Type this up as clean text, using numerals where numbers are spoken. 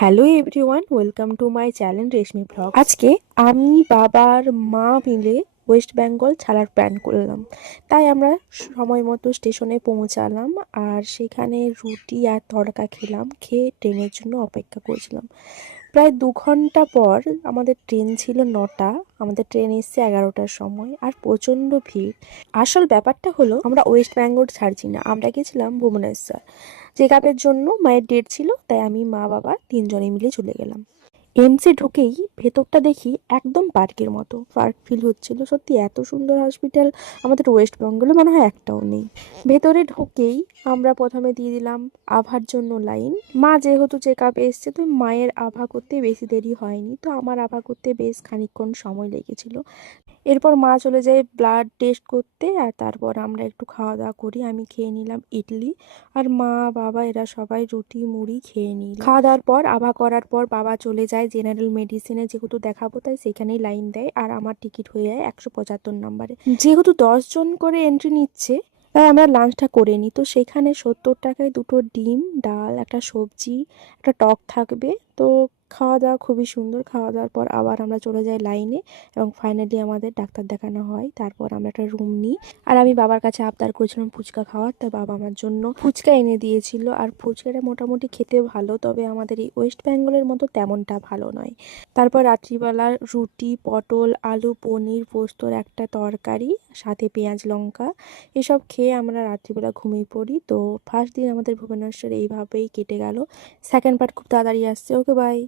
Hello everyone, welcome to my channel reshmi blog. আজকে আমি বাবার মা মিলে ওয়েস্ট বেঙ্গল ছাড়ার প্ল্যান করলাম। তাই আমরা সময় মতো স্টেশনে পৌঁছালাম আর সেখানে রুটি আর তড়কা খেলাম। খেয়ে ট্রেনের জন্য অপেক্ষা করছিলাম। প্রায় 2 ঘন্টা পর আমাদের ট্রেন ছিল 9টা, আমাদের ট্রেন এসছে 11টার সময় আর প্রচণ্ড ভিড়। আসল ব্যাপারটা হলো আমরা ওয়েস্ট বেঙ্গল ছাড়ছি না, আমরা গেছিলাম ভুবনেশ্বর। চেক আপের জন্য মায়ের ডেট ছিল, তাই আমি মা বাবা 3জনে মিলে চলে গেলাম। এমসে ঢুকেই ভেতরটা দেখি একদম পার্কের মতো, পার্ক ফিল হচ্ছিল। সত্যি এত সুন্দর হসপিটাল আমাদের ওয়েস্ট বেঙ্গলে মনে হয় একটাও নেই। ভেতরে ঢুকেই আমরা প্রথমে দিয়ে দিলাম আভার জন্য লাইন। মা যেহেতু চেক আপে এসছে, তো মায়ের আভা করতে বেশি দেরি হয়নি, তো আমার আভা করতে বেশ খানিকক্ষণ সময় লেগেছিল। এরপর মা চলে যায় ব্লাড টেস্ট করতে আর তারপর আমরা একটু খাওয়া দাওয়া করি। আমি খেয়ে নিলাম ইডলি আর মা বাবা এরা সবাই রুটি মুড়ি খেয়ে নিল। খাওয়া দাওয়ার পর আভা করার পর বাবা চলে যায় জেনারেল মেডিসিনে, যেহেতু দেখাবো তাই সেখানেই লাইন দেয় আর আমার টিকিট হয়ে যায় 175 নম্বরে। যেহেতু 10জন করে এন্ট্রি নিচ্ছে, তাই আমরা লাঞ্চটা করে নিই। তো সেখানে 70 টাকায় 2টো ডিম, ডাল, একটা সবজি, একটা টক থাকবে। তো খাওয়া দাওয়া খুবই সুন্দর। খাওয়া দাওয়ার পর আবার আমরা চলে যাই লাইনে এবং ফাইনালি আমাদের ডাক্তার দেখানো হয়। তারপর আমরা একটা রুম নিই আর আমি বাবার কাছে আবদার করেছিলাম ফুচকা খাওয়ার, তাই বাবা আমার জন্য ফুচকা এনে দিয়েছিল। আর ফুচকাটা মোটামুটি খেতে ভালো, তবে আমাদের এই ওয়েস্ট বেঙ্গলের মতো তেমনটা ভালো নয়। তারপর রাত্রিবেলা রুটি, পটল, আলু, পনির, পোস্তর একটা তরকারি, সাথে পেঁয়াজ লঙ্কা, এসব খেয়ে আমরা রাত্রিবেলা ঘুমিয়ে পড়ি। তো ফার্স্ট দিন আমাদের ভুবনেশ্বর এইভাবেই কেটে গেল। সেকেন্ড পার্ট খুব তাড়াতাড়ি আসছে। ওকে, বাই।